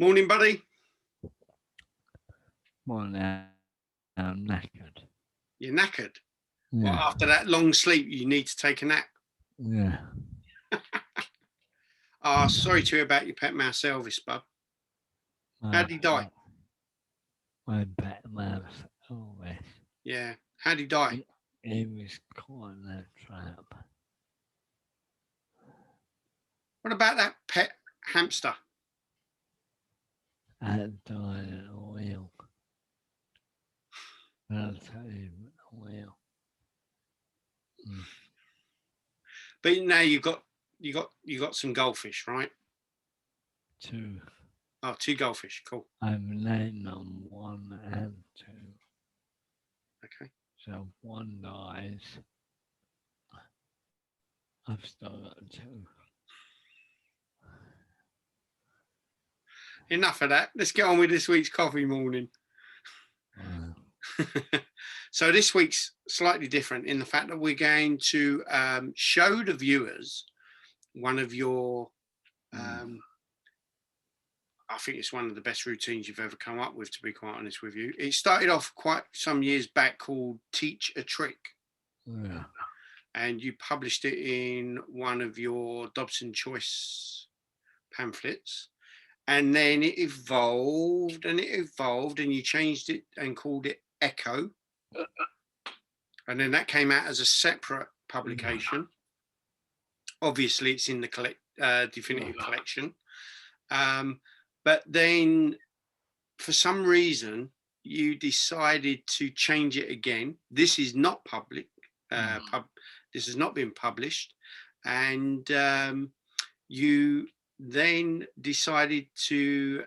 Morning, buddy. Morning. I'm knackered. You're knackered. Yeah. Well, after that long sleep, you need to take a nap. Yeah. Sorry to hear about your pet mouse, Elvis, bub. How did he die? My pet mouse, Elvis. Yeah. How did he die? He was caught in a trap. What about that pet hamster? That died in a wheel. I'll tell you, a wheel. But now you got some goldfish, right? 2. Oh, 2 goldfish. Cool. I'm laying on 1 and 2. Okay. So 1 dies. I've still got 2. Enough of that. Let's get on with this week's coffee morning. So this week's slightly different in the fact that we're going to show the viewers one of your, I think it's one of the best routines you've ever come up with, to be quite honest with you. It started off quite some years back called DTrik. Yeah. And you published it in one of your Dobson choice pamphlets. And then it evolved and you changed it and called it Echo. And then that came out as a separate publication. Obviously, it's in the definitive collection. But then, for some reason, you decided to change it again. This is not public. This has not been published. And you then decided to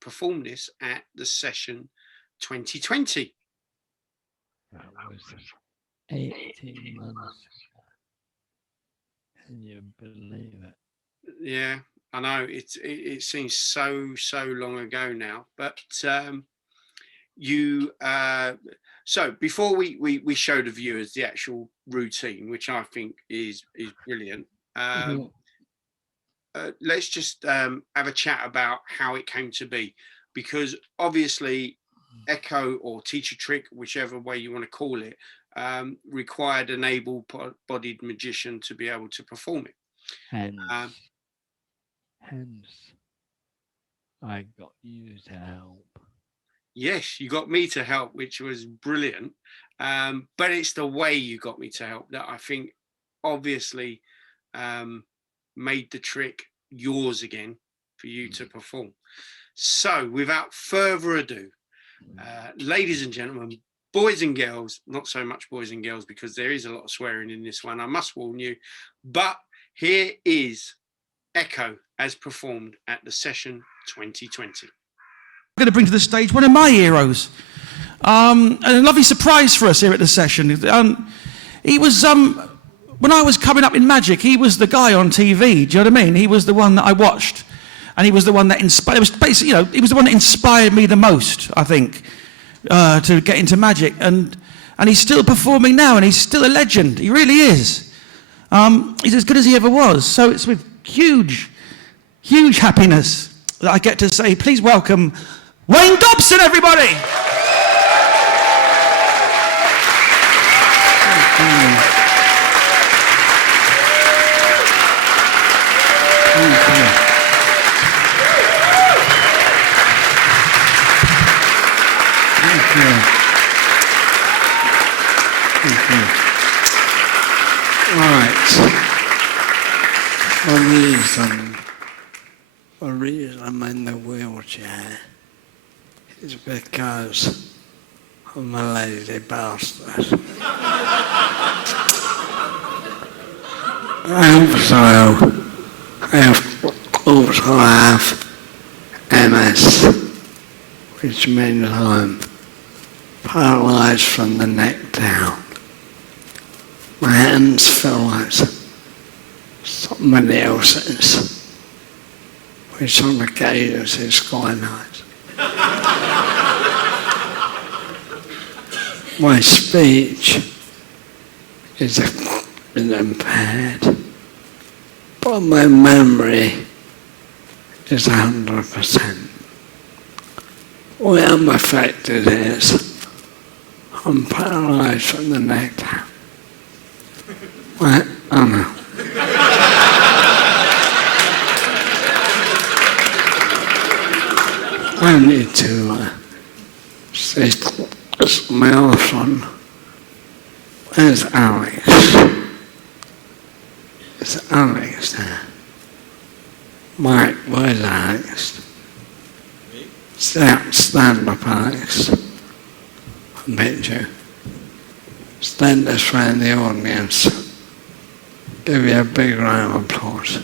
perform this at the session 2020. That was 18 months ago. Can you believe it? Yeah, I know. It seems so long ago now. But so before we show the viewers the actual routine, which I think is brilliant. Let's just have a chat about how it came to be, because obviously Echo or DTrik, whichever way you want to call it, required an able-bodied magician to be able to perform it. Hence, I got you to help. Yes, you got me to help, which was brilliant. But it's the way you got me to help that I think obviously made the trick yours again for you to perform. So without further ado, ladies and gentlemen, boys and girls, not so much boys and girls because there is a lot of swearing in this one, I must warn you, but here is Echo as performed at the session 2020. I'm going to bring to the stage one of my heroes, and a lovely surprise for us here at the session. He was when I was coming up in magic, he was the guy on TV. Do you know what I mean? He was the one that I watched, and he was the one that inspired. It was basically, he was the one that inspired me the most, I think, to get into magic. And he's still performing now, and he's still a legend. He really is. He's as good as he ever was. So it's with huge happiness that I get to say, please welcome Wayne Dobson, everybody. The reason I'm in the wheelchair is because I'm a lazy bastard. I also have MS, which means I'm paralysed from the neck down. My hands feel like somebody else's, which on occasions is quite nice. My speech is impaired, but my memory is 100%. Where I'm affected is I'm paralysed from the neck down. Well, I know. I need to say my other son. Where's Alex? It's Alex there. Mike, where's Alex? Stand up, Alex. I bet you. Stand this way in the audience. Give you a big round of applause.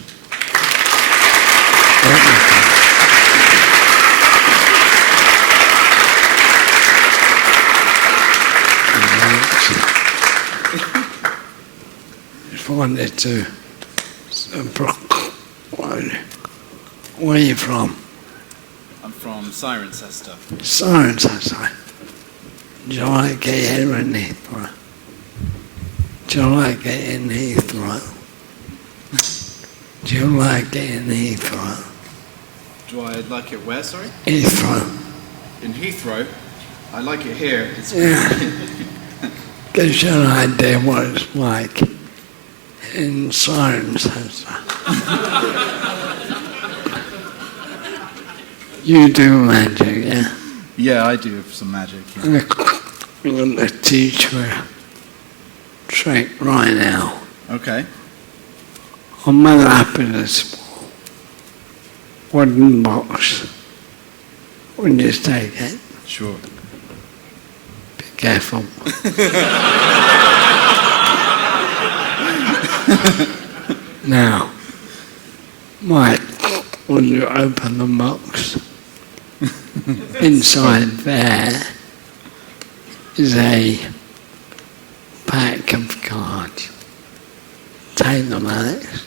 Just wanted to. Where are you from? I'm from Cirencester. Cirencester. Do you like it here in Heathrow? Do you like it in Heathrow? Do you like it in Heathrow? Do I like it where, sorry? Heathrow. In Heathrow? I like it here. It's Gives you an idea what it's like in Cirencester. You do magic, yeah? Yeah, I do some magic. Yeah. I'm going to teach you a trick right now. Okay. On my lap is a small wooden box. When you take it, Sure. be careful. Now, Mike, when you open the box, inside there is a pack of cards. Take them, Alex.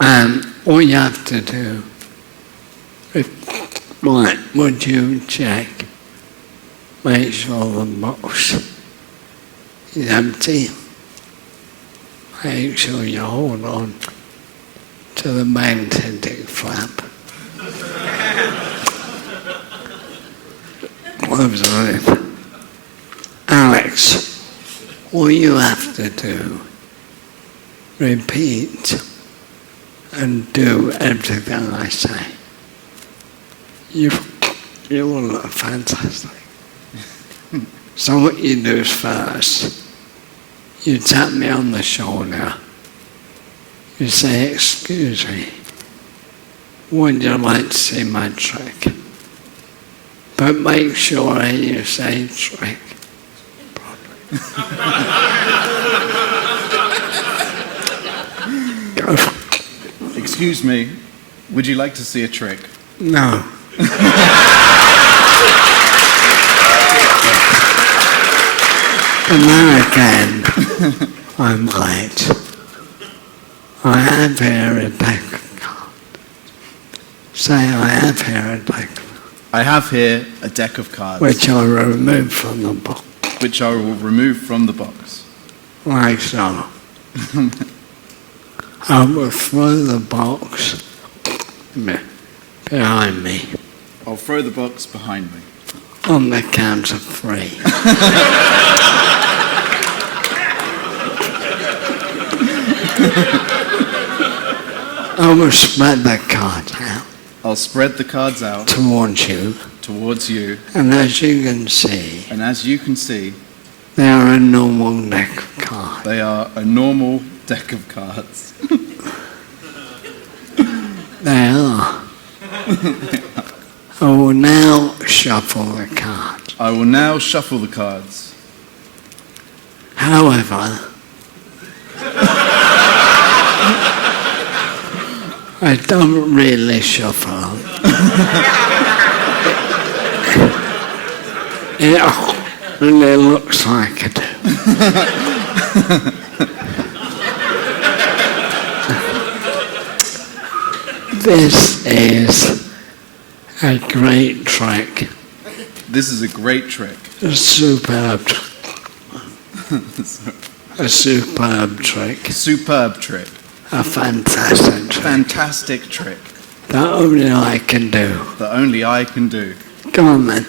And all you have to do, Mike, would you check, make sure the box is empty. Make sure you hold on to the magnetic flap. Close the lid. Alex, all you have to do, repeat and do everything I say. You will look fantastic. So what you do is first, you tap me on the shoulder. You say, excuse me, would you like to see my trick? But make sure you say trick properly. Go. Excuse me, would you like to see a trick? No. And now again, I'm late. I have here a deck of cards. Say I have here a deck, I have here a deck of cards, which I remove from the box, which I will remove from the box. like so. I will throw the box behind me I'll throw the box behind me. on the count of 3. I will spread the cards out I'll spread the cards out towards you, towards you, and as you can see, and as you can see, they are a normal deck of cards. they are a normal deck of cards. They are. I will now shuffle the cards. I will now shuffle the cards. However, I don't really shuffle. It really looks like I do. This is a great trick. This is a great trick. A superb trick. A superb trick. Superb trick. A fantastic trick fantastic trick that only I can do. that only I can do. Come on then.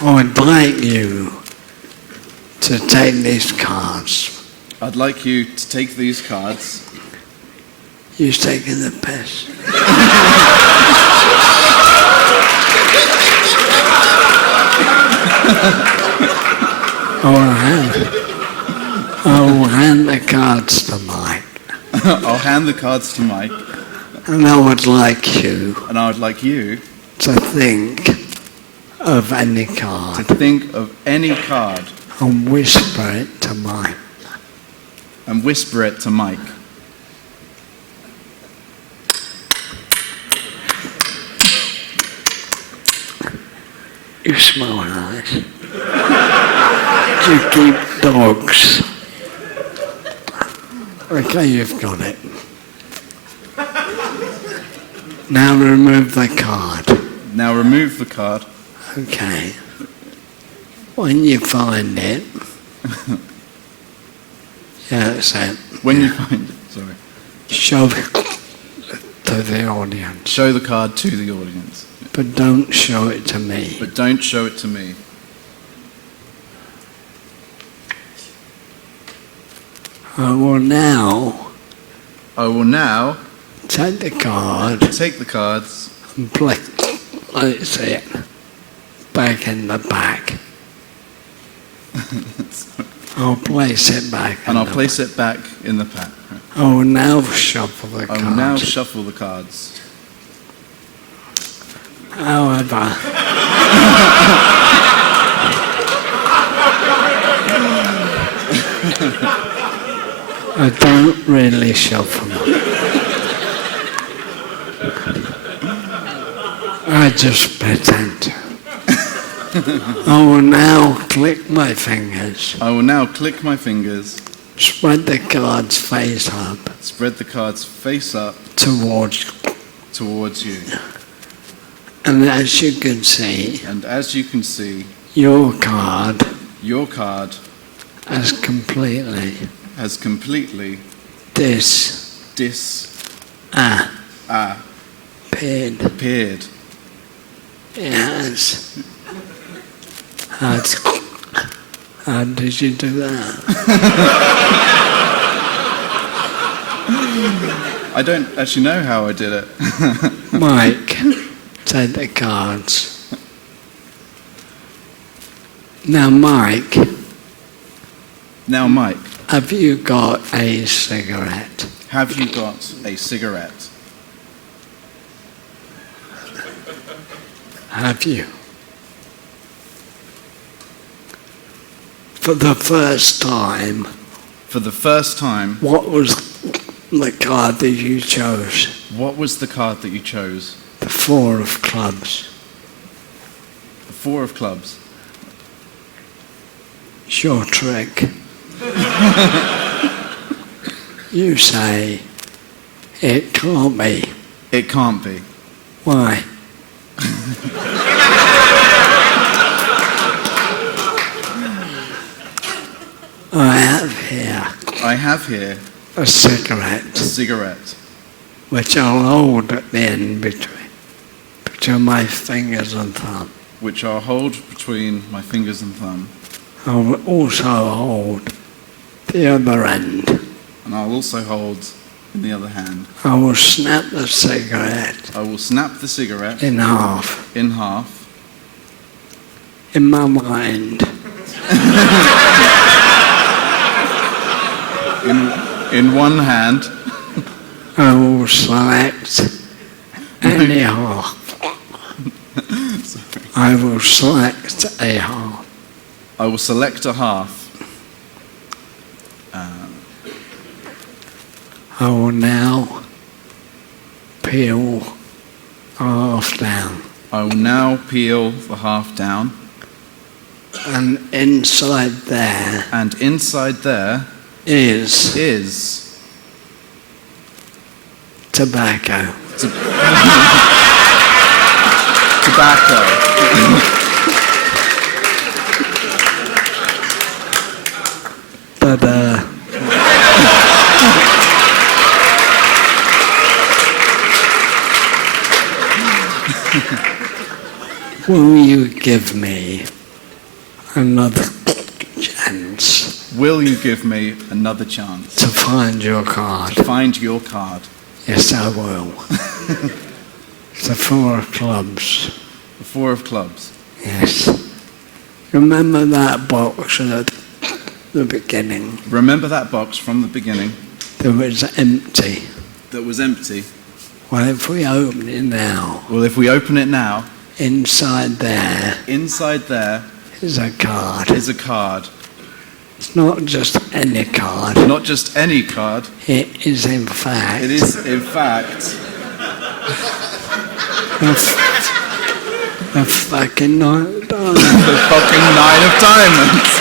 I would like you to take these cards. I'd like you to take these cards. You're taking the piss. I'll hand the cards to Mike. I'll hand the cards to Mike, And I would like you and I would like you to think of any to card think of any card and whisper it to Mike. and whisper it to Mike. You smell nice. You keep dogs. Okay, you've got it. Now remove the card. Now remove the card. Okay. When you find it, yeah, that's it. When you find it, sorry. Show it to the audience, Show the card to the audience, but don't show it to me. but don't show it to me. I will now take the card take the cards and place it back in the back. I'll place it back. and I'll place it back in the pack. I will now shuffle the I cards. will now shuffle the cards. However, I don't really shuffle them. I just pretend to. I will now click my fingers, I will now click my fingers, spread the cards face up spread the cards face up towards, towards you. and as you can see, And as you can see, your card your card has completely has completely disappeared. disappeared. It has. How did you do that? I don't actually know how I did it. Mike, take the cards. Now, Mike, Now, Mike, have you got a cigarette? have you got a cigarette? Have you? For the first time, For the first time, what was the card that you chose? what was the card that you chose? The four of clubs. The four of clubs. It's your trick. You say it can't be. It can't be. Why? I have here a a cigarette, cigarette, which I'll hold at the end between my fingers and thumb. which I'll hold between my fingers and thumb. I'll also hold the other end. And I'll also hold in the other hand. I will snap the cigarette I will snap the cigarette in half. in half. In my mind, In one hand, I will select any half. I will select a half. I will select a half. I will now peel half down. I will now peel the half down. And inside there And inside there is is tobacco. tobacco. Father, will you give me another chance Will you give me another chance to find your card? to find your card? Yes, I will. The 4 of clubs. The 4 of clubs. Yes. Remember that box at the beginning? Remember that box from the beginning That was empty. that was empty? Well, if we open it now, Well, if we open it now, inside there inside there is a card. is a card. It's not just any card. Not just any card. It is, in fact, It is, in fact, a fucking night. the fucking 9 of diamonds.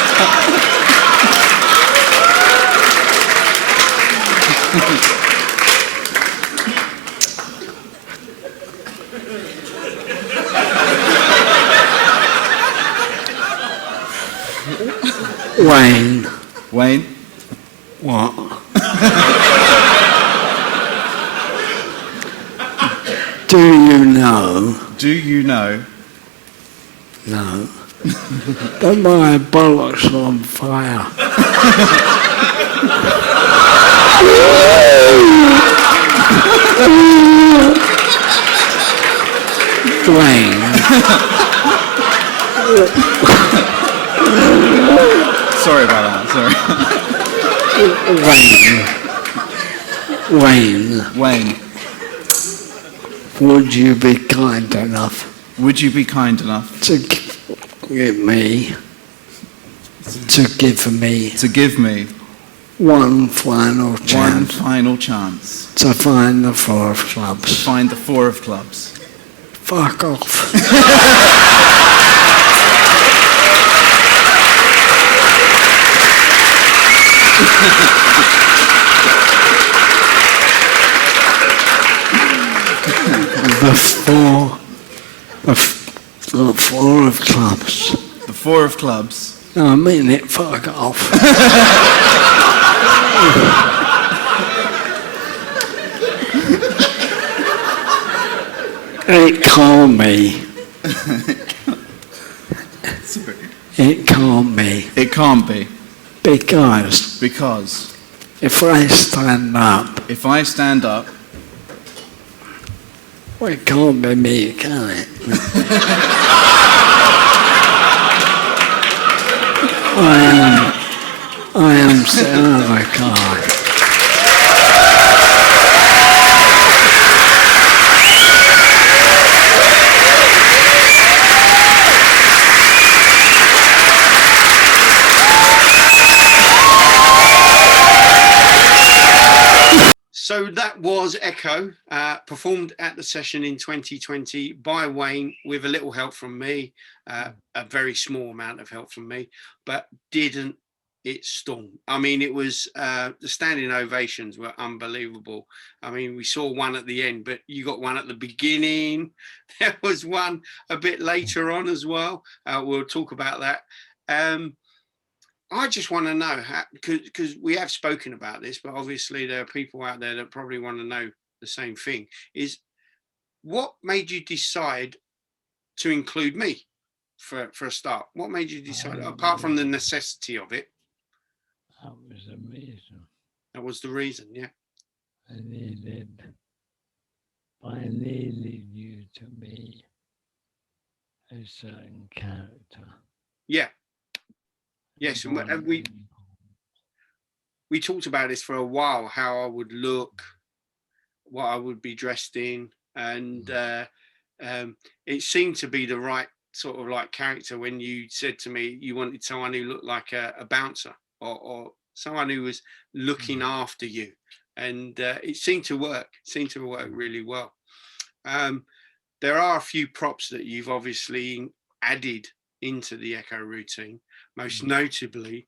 Wayne, Wayne, what? Do you know? do you know No. That my bollocks are on fire. Dwayne. Sorry about that, sorry. Wayne, Wayne, would you be kind enough would you be kind enough to give me to give me one final one chance final chance to find the 4 of to clubs? find the 4 of clubs? Fuck off. The 4 of clubs. The 4 of clubs. No, I mean it, fuck off. It can't be. Sorry. It can't be. It can't be, Because because if I stand up, if I stand up, well, it can't be me, can it? I am sitting on a card. So that was Echo, performed at the session in 2020 by Wayne with a little help from me, a very small amount of help from me, but didn't it storm? I mean, it was, the standing ovations were unbelievable. I mean, we saw one at the end, but you got one at the beginning. There was one a bit later on as well. We'll talk about that. I just want to know, because we have spoken about this, but obviously there are people out there that probably want to know the same thing, is what made you decide to include me for a start? What made you decide, apart from the necessity of it? That was amazing. That was the reason, yeah. By leading you to me a certain character. Yeah. Yes, and we talked about this for a while, how I would look, what I would be dressed in, and it seemed to be the right sort of like character when you said to me you wanted someone who looked like a bouncer or someone who was looking after you, and it seemed to work really well. There are a few props that you've obviously added into the Echo routine. Most notably,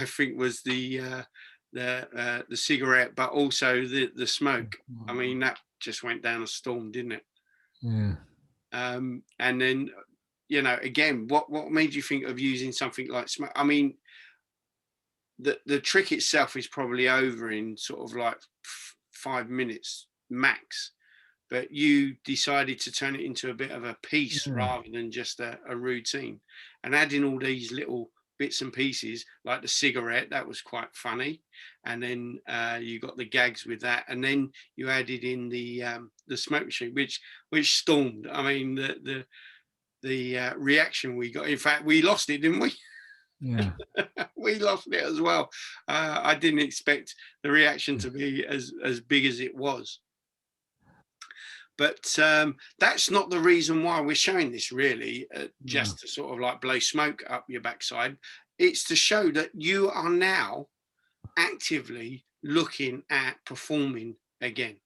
I think, was the cigarette, but also the smoke. I mean, that just went down a storm, didn't it? Yeah. And then, you know, again, what made you think of using something like smoke? I mean, the trick itself is probably over in sort of like 5 minutes max, but you decided to turn it into a bit of a piece rather than just a routine, and adding all these little bits and pieces like the cigarette, that was quite funny, and then you got the gags with that, and then you added in the smoke machine, which stormed. I mean, the reaction we got, in fact we lost it, didn't we? Yeah. We lost it as well. I didn't expect the reaction to be as big as it was. But that's not the reason why we're showing this, really, just to sort of like blow smoke up your backside. It's to show that you are now actively looking at performing again.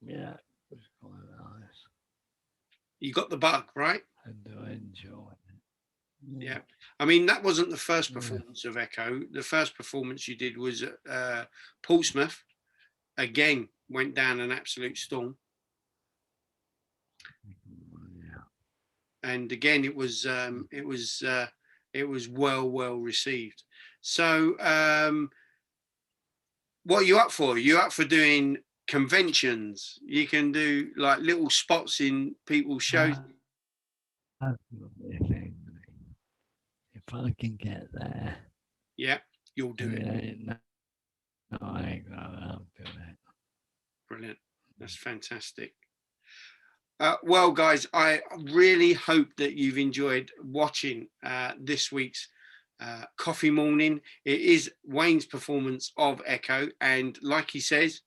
Yeah, it was quite nice. You got the bug, right? I do enjoy it. Yeah. I mean, that wasn't the first performance of Echo. The first performance you did was at Portsmouth. Again, went down an absolute storm. Yeah. And again, it was well received. So, what are you up for? You up for doing conventions? You can do like little spots in people's shows. Absolutely. If I can get there. Yeah, you'll do it. No, I ain't gonna do it. Brilliant. That's fantastic. Well, guys, I really hope that you've enjoyed watching this week's Coffee Morning. It is Wayne's performance of Echo, and like he says,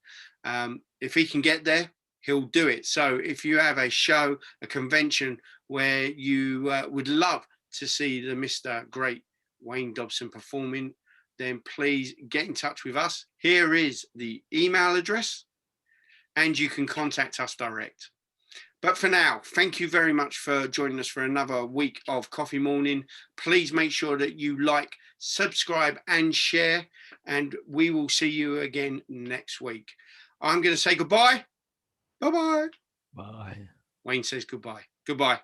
if he can get there, he'll do it. So if you have a show, a convention where you would love to see the Mr. Great Wayne Dobson performing, then please get in touch with us. Here is the email address, and you can contact us direct. But for now, thank you very much for joining us for another week of Coffee Morning. Please make sure that you like, subscribe, and share, and we will see you again next week. I'm going to say goodbye. Bye-bye. Bye. Wayne says goodbye. Goodbye.